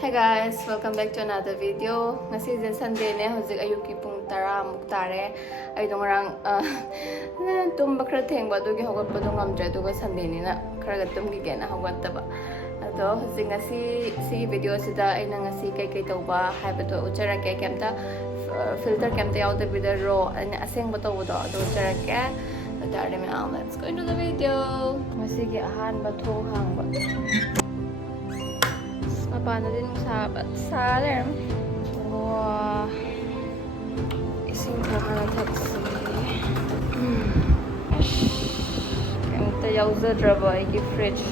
Hey guys, welcome back to another video. Ngasi is Sunday ne, hojik ayuki pung tara muktare. Ay dong rang tumba khra thengba dugi hogot pa dong amdre duga Sunday ni na khra tum gi gena hogot taba. Ado hojik ngasi si video sida ay na ngasi kai kai tawba haiba to uchara ke kemta filter kemta yaw the bidar ro ani aseng ba taw do ado uchara ke. Let's go into the video. Ngasi gi ahan ba tho hang ba. Paano din sabat sa alarm? Wow. Ising ko ka na taxi. Kaya tayaw sa draba ay fridge.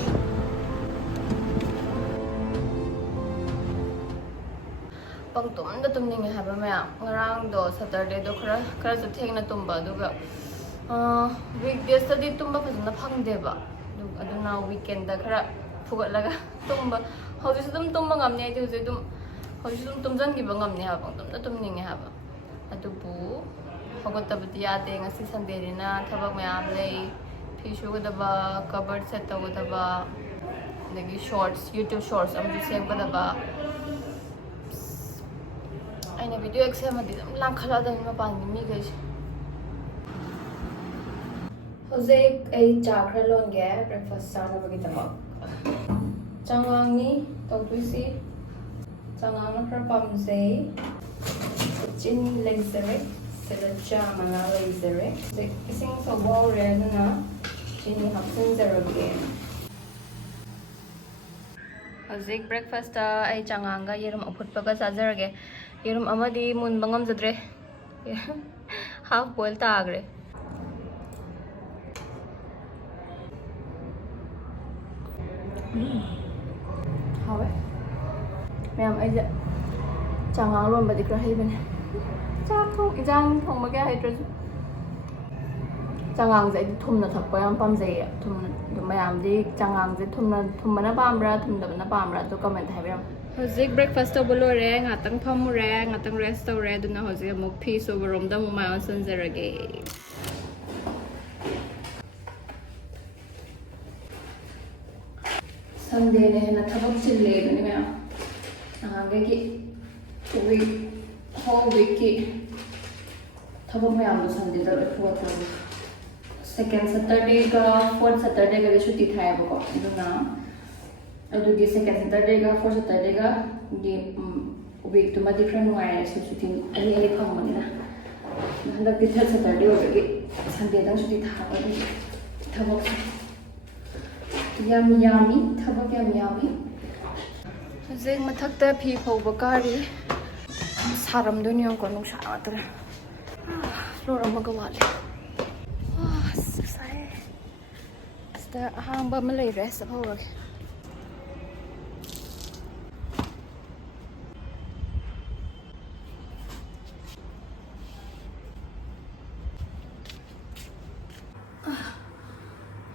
Pag tumanda tumning haba maya. Ngarang do Saturday do kara sa tiyang na tumba. Duga weekdays ta di tumba pa na pangde ba. Duga ado na weekend da kara pugat laga tumba. How's it tum mangam ni? How's it tum jan giba ngam ni habang tum na tum ningi haba. Ato po, hagot tabati ate ngasi Sunday na Thabak mayam lay pishu ko daba cupboard set ko daba nagi shorts YouTube shorts am ju same ko daba. Ay na video exam adi lang khala da ma pan mi guys. Jose ay chakra lon ge breakfast sana bagi tama. Khwaang ni tawtuisi khwaang na khra pamzei chini laser sila chama na laser ising so ball red na chini hapsun zero game Hojik breakfast ay khwaang ga yerum aput pa ga sajarage yerum amadi mun bangam jadre half boil tagre How it? Ma'am, I just khwaang luôn, but it's not even. Chắc không, Giang không mà cái hay rồi. Khwaang dậy thum na thap ko yang pam dậy thum ma'am di khwaang dậy thum mana pam ra thum da mana pam ra to comment hai ma'am. Hojik breakfast to bolo re ngatang pham re ngatang rest to re duna hojik mo peace over room da mo mai on sun zerage. Sunday ne na Thabak chille ni ma'am. Whole week ki Thabak mayam do Sunday da puwa ta second Saturday ka fourth Saturday ka chutti thai ba ko duna adu gi second Saturday ka fourth Saturday ka gi week to ma different ngai so chutti ali phang mani na handak di third Saturday ho gi Sunday dang chutti tha ba di Thabak yummy Thabak yummy Hojik mathakta phi phauba kari saram dunya ko nung sa atra floor amaga wale sai sta hamba malay rest of work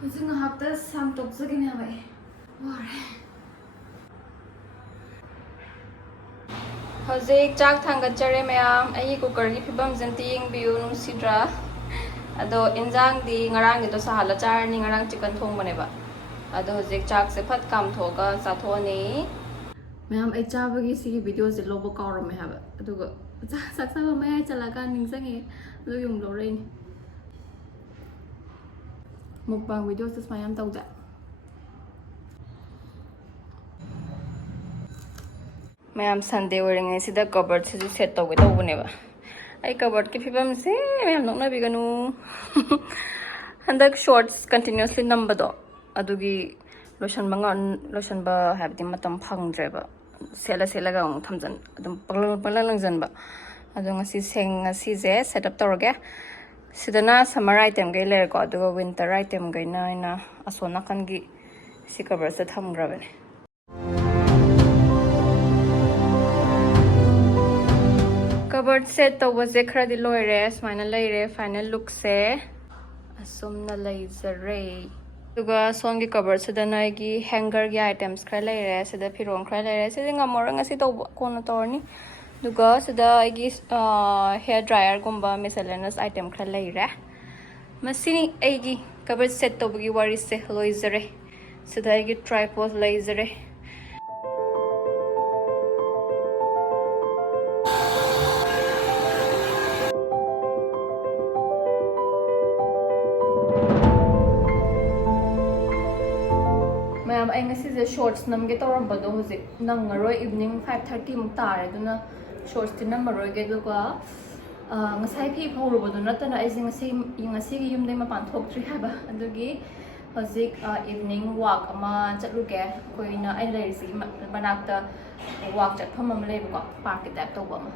Hojik nga hapta sam tok sagin ha bai ware Hojik chak thanggat chare mayam ai cooker gi phibam janti yeng biu nung sidra ado injang di ngarang gi to sahala char ni ngarang chicken thong bane ba ado hojik chak se phat kam thoga sa thoni mayam ai chabagi si video se lobo kawram me haba aduga sak sa ba mai chala ka ningsangi lo yung lo rein mukbang video se mayam tawda Ma'am Sunday wearing a sida cupboard se set to with over never. I covered keep him say, I'm not maybe gonna and the shorts continuously number do Adugi lotion lotion ba have the matam pang driver. Sela gang Thompson, the Palang Zanba. Adong si sing a season set up torga. Sidana summer item gay lair got the winter item gay nine a sonakangi si covers at home gravel. Cupboard set to was a cruddy loires, final look se assume na laser Duga songi cupboard so the naigi hanger gi items cralaire, so the piron cralaire, sitting a morang as it conatorni. Duga so the hair dryer gumba miscellaneous item cralaire. Masini aigi cupboard set to bugi waris se loisere, so the tripod laser. ngasize shorts namge tawrambado hojik nangaroi evening 5:30 muk tare aduna shorts ti namaroi ge duga ngasai phi phawrubado natana aise ngasi gi yumdai mapan thoktrි haba adugi hojik evening walk ama chatluge koina ai lerisi manakta walk chatpham am leibo park type tawba ma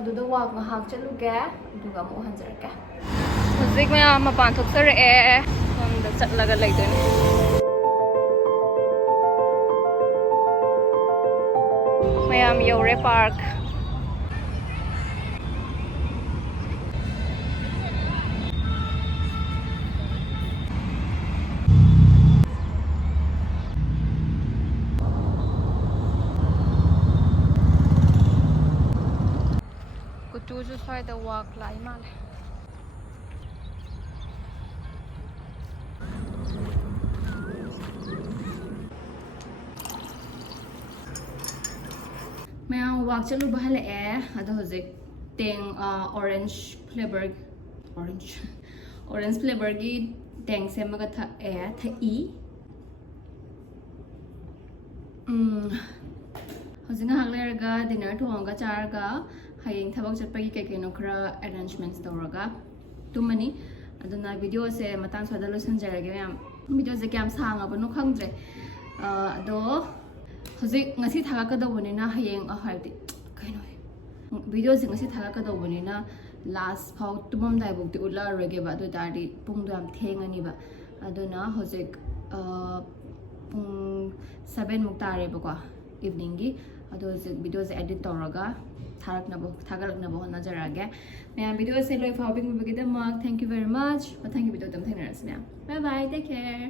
aduda walk ngahak chatluge aduga mu hanjarke hojik ma mapan thoksare Hamda चटलगा लैदोनी ma'am you're park कुतुजु स्वाइदा वाक लाई माले मैं वाक चलू बहल अद हजिक tang orange flavour की tang से मगा थई हजिक हाक लेरगा dinner थोंगा चारगा हयेंग थबक चटपगी केकेनो खरा arrangements तौरगा तुमनी अदुना वीडियो से मतंग स्वादा लोसनजरगे मैम वीडियो से क्या सांगबनो खंगद्रे अदो हजिक ngasi thagakadobonina hayeng haibdi kaino video sing ngasi thagakadobonina last phau tumam dai bukti ulla roge ba do tadi pung do am thengani ba aduna hojik pung 7 muk tare ba ko evening gi ado video se edit toraga thagalakna bo najarage me video se loi phau bing bigida mak thank you very much thank you video tam thainaras me bye bye take care